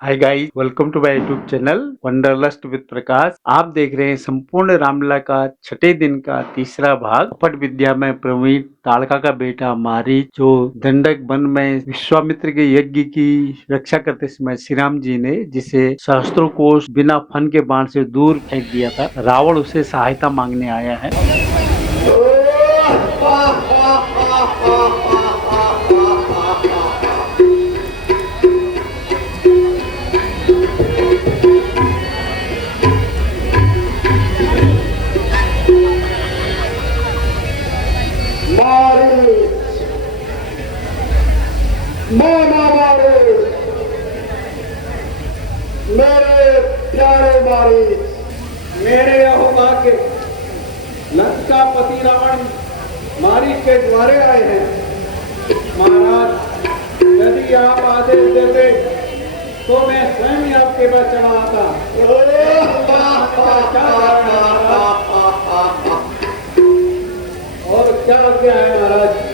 Hi guys, welcome to my YouTube channel wanderlust with Prakash. आप देख रहे हैं संपूर्ण रामलीला का छठे दिन का तीसरा भाग। कपट विद्या में प्रवीण, ताड़का का बेटा मारीच, जो दंडक वन में विश्वामित्र के यज्ञ की रक्षा करते समय श्री राम जी ने जिसे सहस्त्रों कोष बिना फन के बाण से दूर फेंक दिया था, रावण उसे सहायता मांगने आया है। मेरे प्यारे मारीच, मेरे अहोभाग्य लंकापति रावण मारीच के द्वारे आए हैं। महाराज, यदि आप आदेश देते तो मैं स्वयं ही आपके पास चला आता। और क्या क्या है महाराज?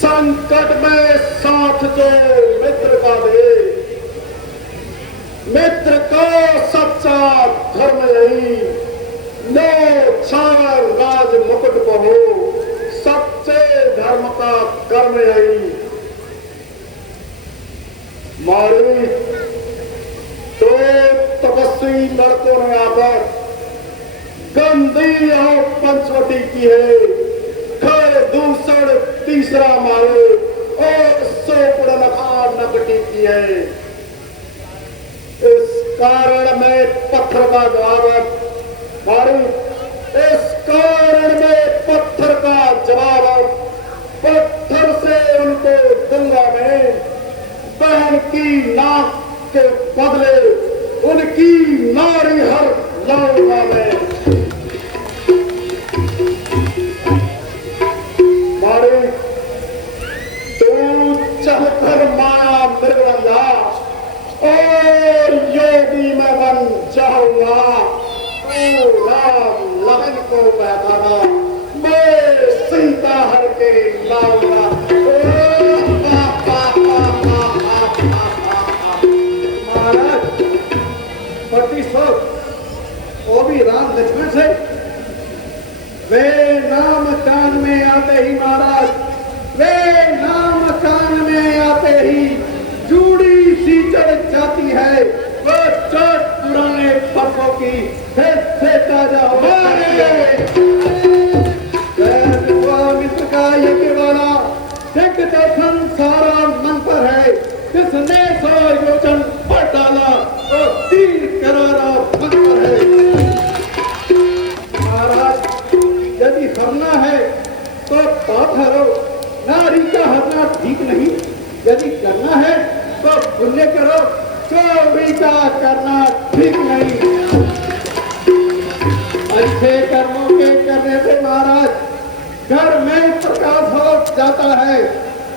संकट में साथ जो मित्र का दे, मित्र का सच्चा धर्म यही, नो छार राज मुकुट बहो, सच्चे धर्म का कर्म यही। मारी तो तपस्वी लड़कों ने आकर गंदी और पंचवटी की है। घर दूसर तीसरा मारे और सोपड़ लखा नकटी की है। इस कारण में पत्थर का जवाब मारू, इस कारण में पत्थर का जवाब, पत्थर से उनको दूंगा मैं। बहन की नाक के बदले उनकी नारी हर लाऊंगा मैं। मारे तू चलकर माया मृगनंदा और योगी मैं बन जाऊंगा। राम लगन को बैठाना, मैं सीता हर के लाऊंगा। महाराज प्रतिशोध वो भी राम लक्ष्मण से वे नाम कान में आते ही महाराज, वे नाम कान में आते ही जूड़ी सी चढ़ जाती है। वो चोट पुराने पक्षों की फिर से ताजा हो मित्र का यज्ञ वाला एक दर्शन सारा मंत्र है, जिसने 100 योजन पर डाला और तीर करारा मंत्र है। महाराज यदि हरना है तो पाप हरो, नारी का हरना ठीक नहीं। यदि करना है तो पुण्य करो, चोरी का करना ठीक नहीं। अच्छे कर्मों के करने से महाराज घर में प्रकाश हो जाता है,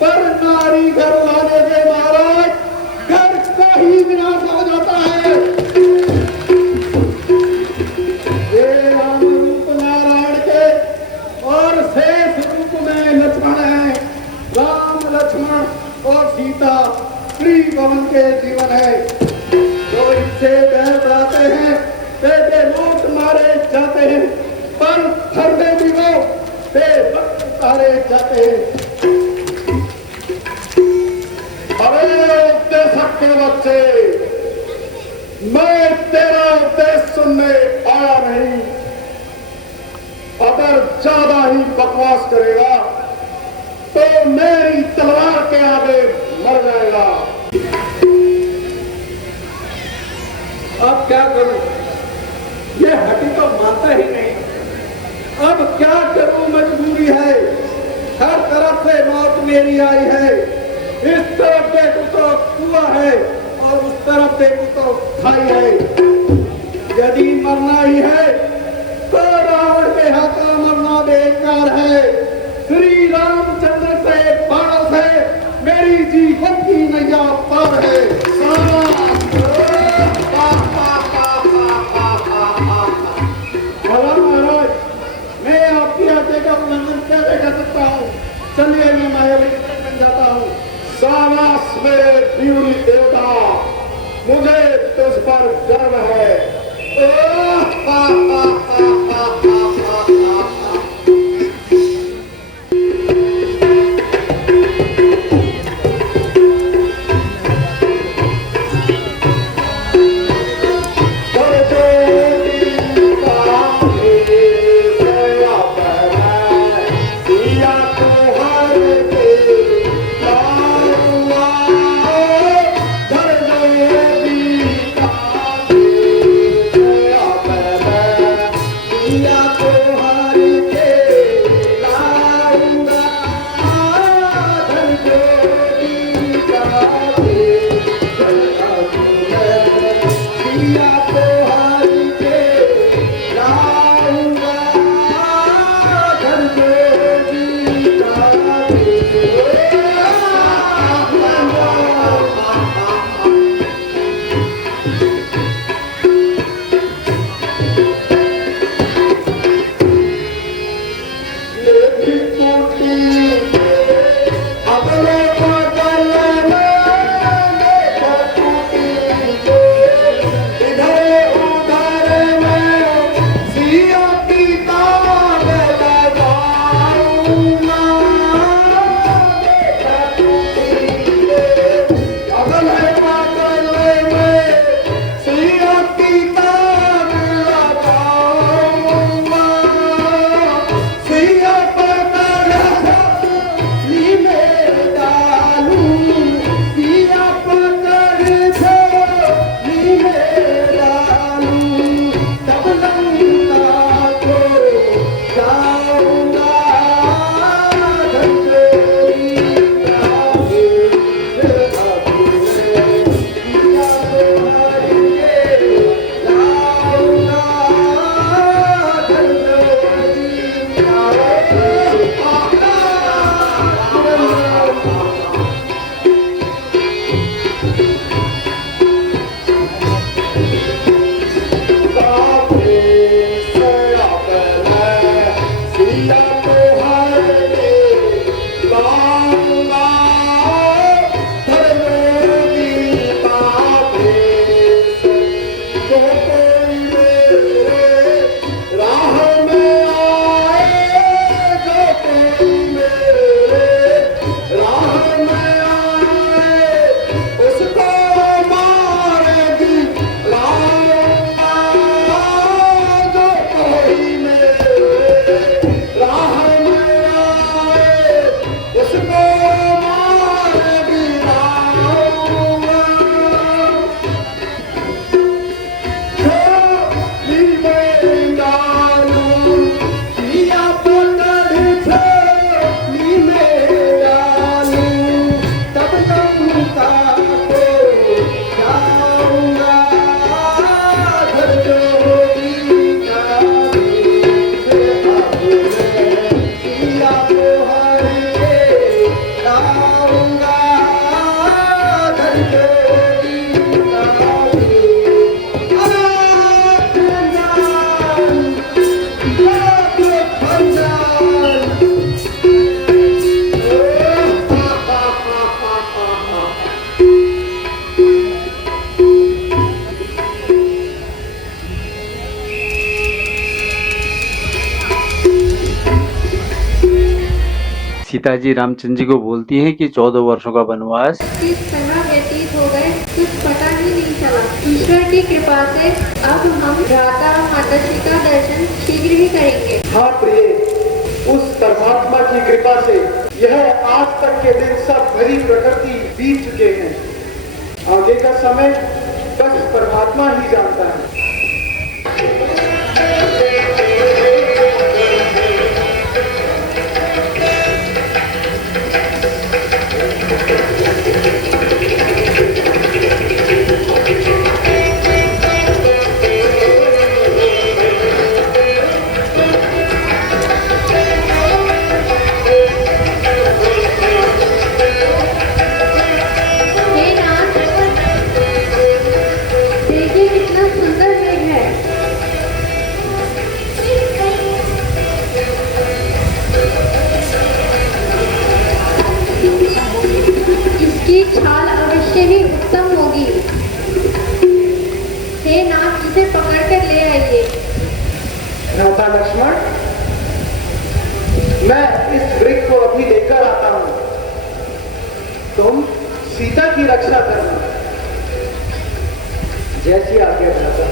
पर नारी घर लाने से महाराज घर का ही विनाश हो जाता है। ये राम रूप नारायण के और शेष रूप में लक्ष्मण है। राम लक्ष्मण और सीता त्रिभुवन के जीवन है। जो इससे बह जाते हैं बेटे मौत मारे जाते हैं, पर धरने भी वो बेवक्त उतारे जाते हैं। अरे देशक के बच्चे, मैं तेरा उपदेश सुनने आया नहीं। अगर ज्यादा ही बकवास करेगा तो मेरी तलवार के आगे मर जाएगा। अब क्या करूं? ये हटी तो मानता ही नहीं। अब क्या करूं, मजबूरी है। हर तरफ से मौत मेरी आई है। इस तरफ देखो तो कुआं है और उस तरफ देखो तो खाई है। यदि मरना ही है तो रावण के हाथों मरना बेकार है। श्री रामचंद्र से बाणों से मेरी जीवन की नैया पार है। महाराज मैं आपकी आज्ञा का उल्लंघन कैसे कर सकता हूँ? चलिए मैं मायावी बन जाता हूँ। सावास मेरे प्यूरी देवता, मुझे तुझ पर गर्व है। सीता जी रामचंद्र जी को बोलती हैं कि 14 वर्षों का वनवास किस तरह व्यतीत हो गए कुछ पता ही नहीं चला। ईश्वर की कृपा से अब हम भ्राता माता जी का दर्शन शीघ्र ही करेंगे। हाँ प्रिय, उस परमात्मा की कृपा से यह आज तक के दिन सब भरी प्रकृति बीत चुके हैं। आगे का समय बस परमात्मा ही जानता है। हे नाथ, देखिए कितना सुंदर मेघ है। इसकी छाल अवश्य ही उत्तम होगी। हे नाथ, इसे पकड़ कर ले आइए। भ्राता लक्ष्मण, मैं इस वृक्ष को अभी लेकर आता हूं। तुम सीता की रक्षा करना। जैसी आज्ञा भ्राता।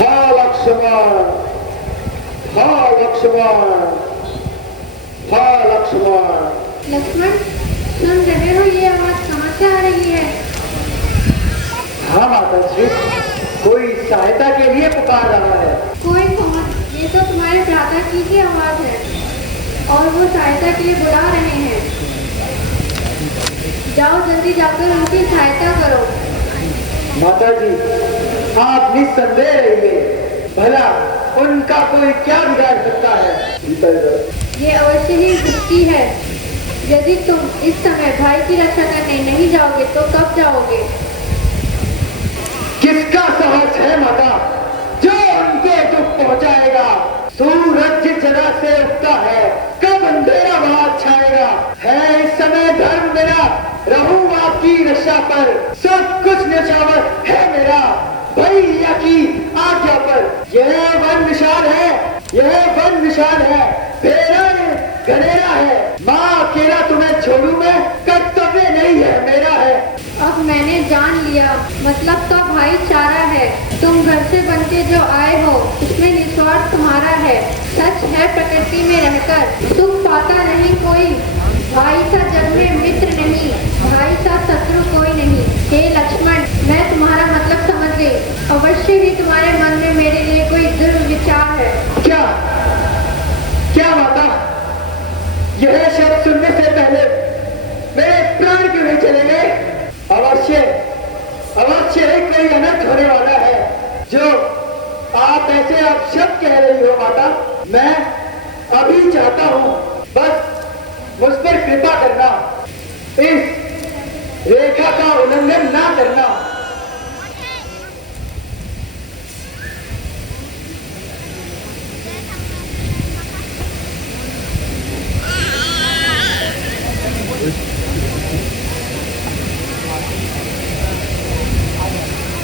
हाँ लक्ष्मण, हाँ लक्ष्मण, हाँ लक्ष्मण। लक्ष्मण, सुन रहे हो ये आवाज कहाँ से आ रही है? हाँ माता जी, कोई सहायता के लिए पुकार रहा है। कोई कौन? ये तो तुम्हारे भ्राता की ही आवाज है और वो सहायता के लिए बुला रहे हैं। जाओ जल्दी जाकर उनकी सहायता करो। माता जी, आप निस्संदेह रहिए। भला उनका कोई क्या बिगाड़ सकता है? ये अवश्य ही दृष्टि है। यदि तुम इस समय भाई की रक्षा करने नहीं जाओगे तो कब जाओगे? किसका साहस है माता जो उनको दुख पहुंचाएगा? सूरज जिस जगह से उगता है कब अंधेरा वहां छाएगा। है इस समय धर्म मेरा, रहूं आपकी रक्षा पर। सब कुछ न्यौछावर है मेरा भैया की आज्ञा पर। यह वन विशाल है, यह वन विशाल है, फेरा घनेरा है। माँ अकेला तुम्हें छोड़ू मैं, कर्तव्य नहीं है मेरा है। अब मैंने जान लिया, मतलब तो भाईचारा है। तुम घर से बन के जो आए हो उसमें निस्वार्थ तुम्हारा है। सच है प्रकृति में रहकर सुख पाता नहीं कोई। भाई सा जग में मित्र नहीं, भाई सा शत्रु कोई नहीं। हे लक्ष्मण, मैं तुम्हारा मतलब समझ गई। अवश्य ही तुम्हारे मन में मेरे लिए कोई दुर्विचार है। क्या क्या माता, यह शब्द सुनने से पहले मेरे प्राण क्यों नहीं चले गए? अवश्य अवश्य ही कोई अनर्थ होने वाला है जो आप ऐसे अपशब्द कह रही हो माता। मैं अभी चाहता हूँ बस मुझ पर कृपा करना, इस रेखा का उल्लंघन ना करना।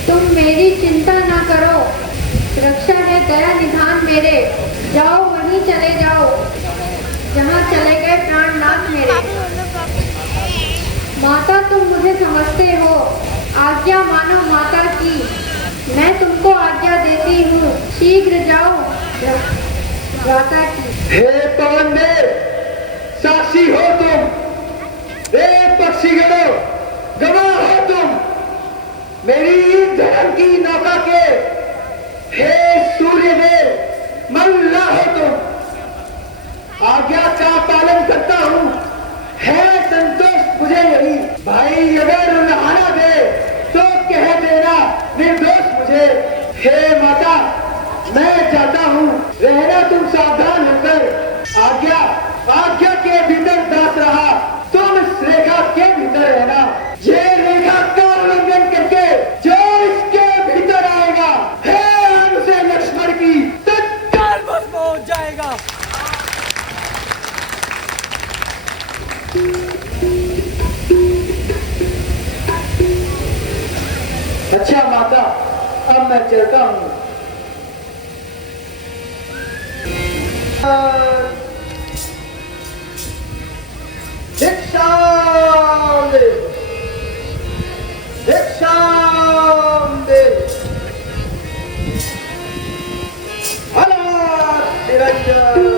तुम मेरी चिंता ना करो, रक्षा है दया निधान मेरे। जाओ वहीं चले जाओ जहाँ चले गए प्राणनाथ मेरे। माता तुम मुझे समझते हो, आज्ञा मानो माता की। मैं तुमको आज्ञा देती हूँ, शीघ्र जाओ भ्राता की। हे पवन देव, साक्षी हो तुम। हे पक्षीगणों, गवाह हो तुम मेरी धर्म की नौका के। हे सूर्य देव, मल्ला हो तुम अच्छा माता, अब मैं चलता हूँ। भिक्षा दे, भिक्षा दे, अनाथ निरंजन।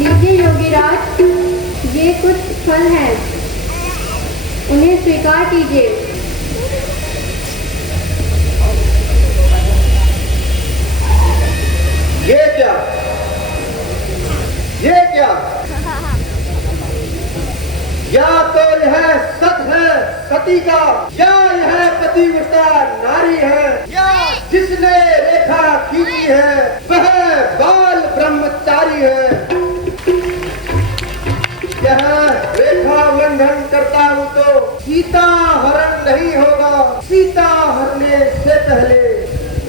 लीजिए योगीराज, ये कुछ फल हैं, उन्हें स्वीकार कीजिए। ये क्या, ये क्या? या तो यह सत है सती का, या यह पतिव्रता नारी है, या जिसने रेखा खींची है वह बाल ब्रह्मचारी है। यह रेखा उल्लंघन करता हूँ तो सीता हरण नहीं होगा, सीता हरने से पहले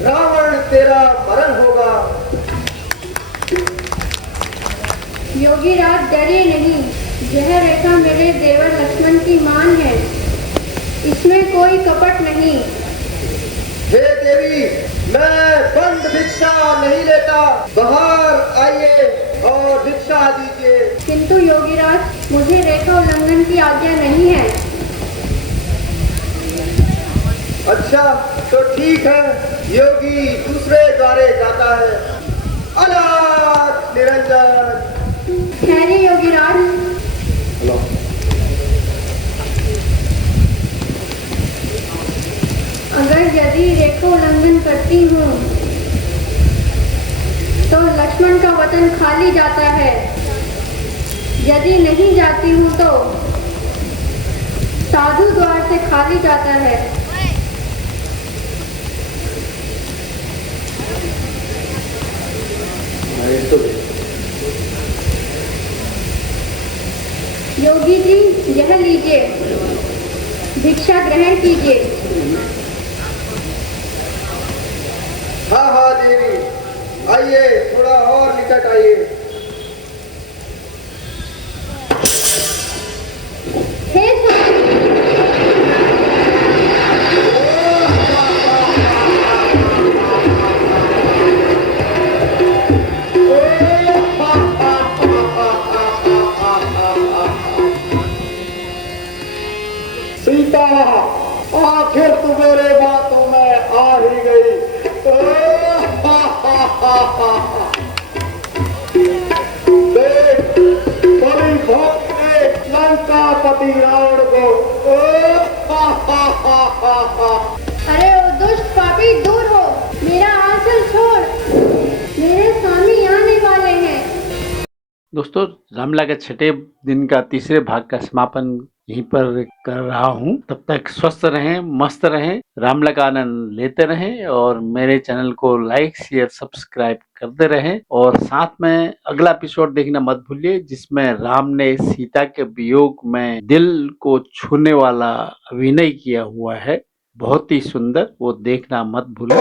रावण तेरा मरण होगा। योगीराज डरिए नहीं, यह रेखा मेरे देवर लक्ष्मण की मान है, इसमें कोई कपट नहीं। हे देवी, मैं बंद भिक्षा नहीं लेता, बाहर आइए और भिक्षा दीजिए। किंतु मुझे रेखा उल्लंघन की आज्ञा नहीं है। अच्छा तो ठीक है, योगी दूसरे द्वारे जाता है। अलग निरंजन। ठहरे योगीराज, अगर यदि रेखा उल्लंघन करती हूँ तो लक्ष्मण का वतन खाली जाता है, यदि नहीं जाती हूँ तो साधु द्वार से खाली जाता है। योगी जी यह लीजिए, भिक्षा ग्रहण कीजिए। हाँ हाँ देवी, आइए थोड़ा और निकट आइए। हे स्वामी, सीता, आखिर तू मेरे बातों में आ ही गई। देख, बड़ी भक्त ने लंकापति रावण को। अरे ओ दुष्ट पापी, दूर हो, मेरा आंचल छोड़, मेरे स्वामी आने वाले हैं। दोस्तों, रामलीला के छठे दिन का तीसरे भाग का समापन यहीं पर कर रहा हूँ। तब तक स्वस्थ रहें, मस्त रहें, रामलीला का आनंद लेते रहें और मेरे चैनल को लाइक, शेयर, सब्सक्राइब करते रहें। और साथ में अगला एपिसोड देखना मत भूलिए, जिसमें राम ने सीता के वियोग में दिल को छूने वाला अभिनय किया हुआ है। बहुत ही सुंदर, वो देखना मत भूलें।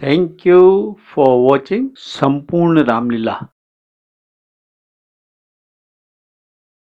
Thank you for watching संपूर्ण रामलीला।